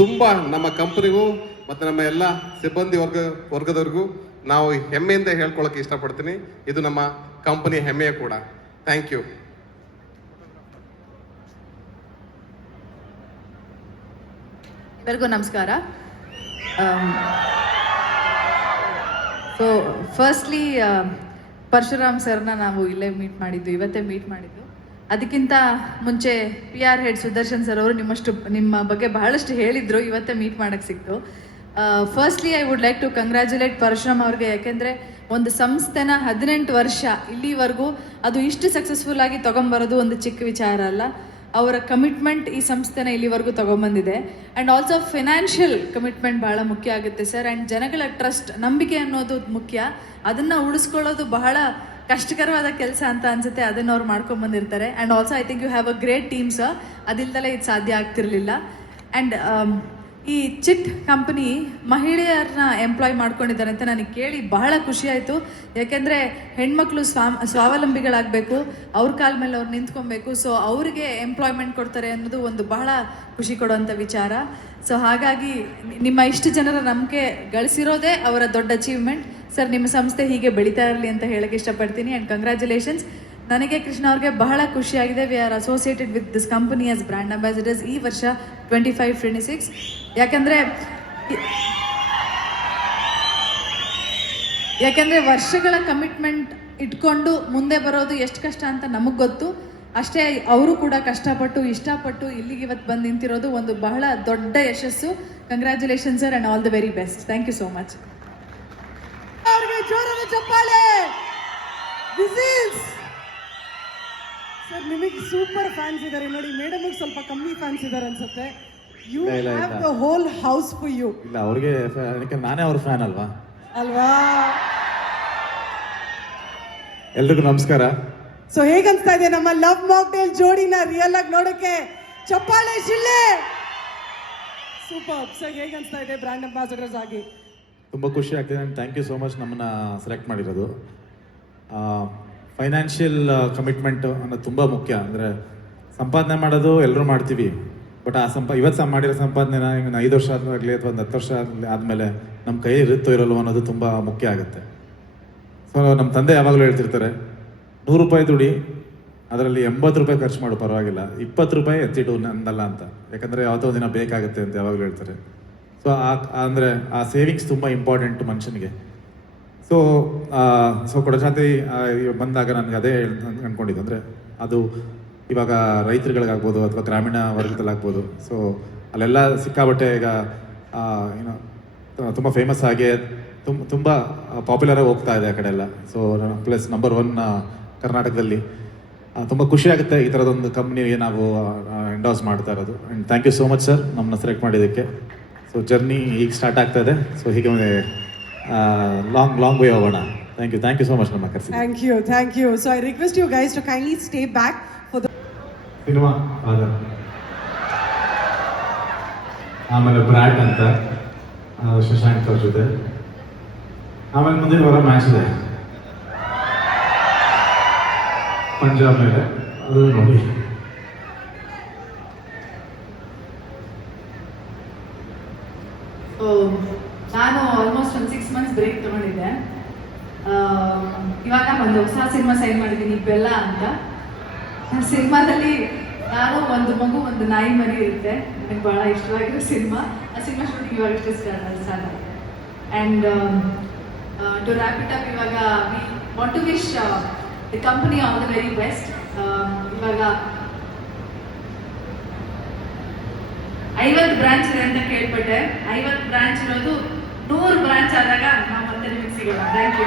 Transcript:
ತುಂಬ ನಮ್ಮ ಕಂಪನಿಗೂ ಮತ್ತು ನಮ್ಮ ಎಲ್ಲ ಸಿಬ್ಬಂದಿ ವರ್ಗದವ್ರಿಗೂ ನಾವು ಹೆಮ್ಮೆಯಿಂದ ಹೇಳ್ಕೊಳ್ಳೋಕೆ ಇಷ್ಟಪಡ್ತೀನಿ. ಇದು ನಮ್ಮ ಕಂಪನಿ ಹೆಮ್ಮೆಯೂ ಕೂಡ. Thank you. ಎಲ್ಲರಿಗೂ ನಮಸ್ಕಾರ. ಸೊ ಫಸ್ಟ್ಲಿ ಪರಶುರಾಮ್ ಸರ್ನ ನಾವು ಇಲ್ಲೇ ಮೀಟ್ ಮಾಡಿದ್ದು, ಇವತ್ತೇ ಮೀಟ್ ಮಾಡಿದ್ದು. ಅದಕ್ಕಿಂತ ಮುಂಚೆ PR ಹೆಡ್ ಸುದರ್ಶನ್ ಸರ್ ಅವರು ನಿಮ್ಮ ಬಗ್ಗೆ ಬಹಳಷ್ಟು ಹೇಳಿದ್ರು, ಇವತ್ತೇ ಮೀಟ್ ಮಾಡೋಕ್ಕೆ ಸಿಕ್ತು. Firstly I would like to congratulate Parashuram ಅವ್ರಿಗೆ. ಯಾಕೆಂದರೆ ಒಂದು ಸಂಸ್ಥೆನ 18 ವರ್ಷ ಇಲ್ಲಿವರೆಗೂ ಅದು ಇಷ್ಟು ಸಕ್ಸಸ್ಫುಲ್ ಆಗಿ ತೊಗೊಂಬರೋದು ಒಂದು ಚಿಕ್ಕ ವಿಚಾರ ಅಲ್ಲ. ಅವರ ಕಮಿಟ್ಮೆಂಟ್ ಈ ಸಂಸ್ಥೆನ ಇಲ್ಲಿವರೆಗೂ ತೊಗೊಂಬಂದಿದೆ. ಆ್ಯಂಡ್ ಆಲ್ಸೋ ಫಿನಾನ್ಷಿಯಲ್ ಕಮಿಟ್ಮೆಂಟ್ ಭಾಳ ಮುಖ್ಯ ಆಗುತ್ತೆ ಸರ್. ಆ್ಯಂಡ್ ಜನಗಳ ಟ್ರಸ್ಟ್, ನಂಬಿಕೆ ಅನ್ನೋದು ಮುಖ್ಯ. ಅದನ್ನು ಉಳಿಸ್ಕೊಳ್ಳೋದು ಬಹಳ ಕಷ್ಟಕರವಾದ ಕೆಲಸ ಅಂತ ಅನ್ಸುತ್ತೆ. ಅದನ್ನು ಅವ್ರು ಮಾಡ್ಕೊಂಬಂದಿರ್ತಾರೆ. And also I think you have a great team sir. ಅದಿಲ್ದಲೇ ಇದು ಸಾಧ್ಯ ಆಗ್ತಿರಲಿಲ್ಲ. ಆ್ಯಂಡ್ ಈ ಚಿಟ್ ಕಂಪನಿ ಮಹಿಳೆಯರನ್ನ ಎಂಪ್ಲಾಯ್ ಮಾಡ್ಕೊಂಡಿದ್ದಾರೆ ಅಂತ ನನಗೆ ಕೇಳಿ ಬಹಳ ಖುಷಿ ಆಯಿತು. ಯಾಕೆಂದರೆ ಹೆಣ್ಮಕ್ಳು ಸ್ವಾವಲಂಬಿಗಳಾಗಬೇಕು, ಅವ್ರ ಕಾಲ ಮೇಲೆ ಅವ್ರು ನಿಂತ್ಕೊಬೇಕು. ಸೊ ಅವರಿಗೆ ಎಂಪ್ಲಾಯ್ಮೆಂಟ್ ಕೊಡ್ತಾರೆ ಅನ್ನೋದು ಒಂದು ಬಹಳ ಖುಷಿ ಕೊಡುವಂಥ ವಿಚಾರ. ಸೊ ಹಾಗಾಗಿ ನಿಮ್ಮ ಇಷ್ಟು ಜನರ ನಂಬಿಕೆ ಗಳಿಸಿರೋದೇ ಅವರ ದೊಡ್ಡ ಅಚೀವ್ಮೆಂಟ್ ಸರ್. ನಿಮ್ಮ ಸಂಸ್ಥೆ ಹೀಗೆ ಬೆಳೀತಾ ಇರಲಿ ಅಂತ ಹೇಳಕ್ಕೆ ಇಷ್ಟಪಡ್ತೀನಿ. And congratulations. ನನಗೆ ಕೃಷ್ಣ ಅವ್ರಿಗೆ ಬಹಳ ಖುಷಿಯಾಗಿದೆ. We are associated with this company as brand ambassadors ಈ ವರ್ಷ 25-26. ಯಾಕೆಂದರೆ ವರ್ಷಗಳ ಕಮಿಟ್ಮೆಂಟ್ ಇಟ್ಕೊಂಡು ಮುಂದೆ ಬರೋದು ಎಷ್ಟು ಕಷ್ಟ ಅಂತ ನಮಗೆ ಗೊತ್ತು. ಅಷ್ಟೇ ಅವರು ಕೂಡ ಕಷ್ಟಪಟ್ಟು ಇಷ್ಟಪಟ್ಟು ಇಲ್ಲಿಗೆ ಇವತ್ತು ಬಂದು ನಿಂತಿರೋದು ಒಂದು ಬಹಳ ದೊಡ್ಡ ಯಶಸ್ಸು. Congratulation sir and all the very best. Thank you so much. Sir ನಿಮಗೆ ಸೂಪರ್ ಫ್ಯಾನ್ಸ್ ಇದ್ದಾರೆ ನೋಡಿ. ಮೇಡಮ್ಗೆ ಸ್ವಲ್ಪ ಕಮ್ಮಿ ಫ್ಯಾನ್ಸ್ ಇದ್ದಾರೆ ಅನ್ಸುತ್ತೆ. You have the whole house for you. ಇಲ್ಲ ಅವ್ರಿಗೆ ನಾನೇ ಅವ್ರ ಫ್ಯಾನ್ ಅಲ್ವಾ. ಎಲ್ರಿಗೂ ನಮಸ್ಕಾರ. ಸೊ ಹೇಗನ್ಸ್ತಾ ಇದೆ ನಮ್ಮ ಲವ್ ಮಾಕ್ಟೇಲ್ ಜೋಡಿನ ರಿಯಲ್ ಆಗಿ ನೋಡಕ್ಕೆ? ಚಪ್ಪಾಳೆ ಶಿಳ್ಳೆ. Super sir. ಹೇಗನ್ಸ್ತಾ ಇದೆ ಬ್ರ್ಯಾಂಡ್ ಅಂಬಾಸಿಡರ್ಸ್ ಆಗಿ? ತುಂಬ ಖುಷಿ ಆಗ್ತಿದೆ. And thank you so much ನಮ್ಮನ್ನ ಸೆಲೆಕ್ಟ್ ಮಾಡಿರೋದು. ಫೈನಾನ್ಷಿಯಲ್ ಕಮಿಟ್ಮೆಂಟ್ ಅನ್ನೋದು ತುಂಬ ಮುಖ್ಯ. ಅಂದರೆ ಸಂಪಾದನೆ ಮಾಡೋದು ಎಲ್ಲರೂ ಮಾಡ್ತೀವಿ, ಬಟ್ ಆ ಇವತ್ತು ಮಾಡಿರೋ ಸಂಪಾದನೆನ ಇನ್ನು 5 ವರ್ಷ ಆಗಲಿ ಅಥವಾ ಒಂದು 10 ವರ್ಷ ಆದಮೇಲೆ ನಮ್ಮ ಕೈ ಇರುತ್ತೋ ಇರಲ್ವೋ ಅನ್ನೋದು ತುಂಬ ಮುಖ್ಯ ಆಗುತ್ತೆ. ಸೊ ನಮ್ಮ ತಂದೆ ಯಾವಾಗಲೂ ಹೇಳ್ತಿರ್ತಾರೆ, 100 ರೂಪಾಯಿ ದುಡಿ, ಅದರಲ್ಲಿ 80 ರೂಪಾಯಿ ಖರ್ಚು ಮಾಡು, ಪರವಾಗಿಲ್ಲ, 20 ರೂಪಾಯಿ ಎತ್ತಿಡು ನಂದಲ್ಲ ಅಂತ. ಯಾಕಂದರೆ ಯಾವತ್ತೋ ದಿನ ಬೇಕಾಗುತ್ತೆ ಅಂತ ಯಾವಾಗಲೂ ಹೇಳ್ತಾರೆ. ಸೊ ಅಂದರೆ ಆ ಸೇವಿಂಗ್ಸ್ ತುಂಬ ಇಂಪಾರ್ಟೆಂಟ್ ಮನುಷ್ಯನಿಗೆ. ಸೊ ಕೊಡಚಾದ್ರಿ ಬಂದಾಗ ನನಗೆ ಅದೇ ಅಂದ್ಕೊಂಡಿದ್ದು. ಅಂದರೆ ಅದು ಇವಾಗ ರೈತರುಗಳಿಗಾಗ್ಬೋದು ಅಥವಾ ಗ್ರಾಮೀಣ ವರ್ಗದಲ್ಲಾಗ್ಬೋದು. ಸೊ ಅಲ್ಲೆಲ್ಲ ಸಿಕ್ಕಾಬಟ್ಟೆ ಈಗ ಏನೋ ತುಂಬ ಫೇಮಸ್ ಆಗಿ ತುಂಬ ಪಾಪ್ಯುಲರಾಗಿ ಹೋಗ್ತಾ ಇದೆ ಆ ಕಡೆ ಎಲ್ಲ. ಸೊ ಪ್ಲಸ್ ನಂಬರ್ 1 ಕರ್ನಾಟಕದಲ್ಲಿ. ತುಂಬ ಖುಷಿ ಆಗುತ್ತೆ ಈ ಥರದೊಂದು ಕಂಪ್ನಿಗೆ ನಾವು ಎಂಡೋಸ್ ಮಾಡ್ತಾ ಇರೋದು. And thank you so much sir ನಮ್ಮನ್ನ ಸೆಲೆಕ್ಟ್ ಮಾಡಿದ್ದಕ್ಕೆ. ಸೊ ಜರ್ನಿ ಈಗ ಸ್ಟಾರ್ಟ್ ಆಗ್ತಾ ಇದೆ. ಸೊ ಹೀಗೆ ಲಾಂಗ್ ವೇ ಹೋಗೋಣ. ಥ್ಯಾಂಕ್ ಯು ಸೋ ಮಚ್ ನಮ್ಮ ಕರ್ಸಿ. Thank you. So I request you guys to kindly stay back for the cinema father, ಆಮೇಲೆ ಬ್ರಾಟ್ ಅಂತ ಶಶಾಂಕ್ ಅವ್ರ ಜೊತೆ, ಆಮೇಲೆ ಮುಂದಿನ ವಾರ ಮ್ಯಾಚ್ ಇದೆ ಪಂಜಾಬ್ ಮೇಲೆ, ಅದು ನೋಡಿ. ನಾನು ಆಲ್ಮೋಸ್ಟ್ ಒಂದು 6 months ಬ್ರೇಕ್ ತಗೊಂಡಿದ್ದೆ. ಇವಾಗ ಒಂದು ಹೊಸ ಸಿನಿಮಾ ಸೈನ್ ಮಾಡಿದ್ದೀನಿ, ಬೆಲ್ಲ ಅಂತ. ಆ ಸಿನಿಮಾದಲ್ಲಿ ನಾನು, ಒಂದು ಮಗು, ಒಂದು ನಾಯಿ ಮರಿ ಇರುತ್ತೆ. ನನಗೆ ಭಾಳ ಇಷ್ಟವಾಗಿರೋ ಸಿನಿಮಾ. ಆ ಸಿನಿಮಾ ಶೂಟಿಂಗ್ ಇವಾಗಷ್ಟೇ ಸ್ಟಾರ್ಟ್ ಆಗಿದೆ. And to wrap it up, ಇವಾಗ we want to wish the company all the very best. ಇವಾಗ 50 ಬ್ರಾಂಚ್ ಇದೆ ಅಂತ ಕೇಳ್ಪಟ್ಟೆ. 50 ಬ್ರಾಂಚ್ ಇರೋದು 100 ಬ್ರಾಂಚ್ ಆದಾಗ ನಾವು ಮತ್ತೆ ನಿಮಗೆ ಸಿಗೋಣ. Thank you.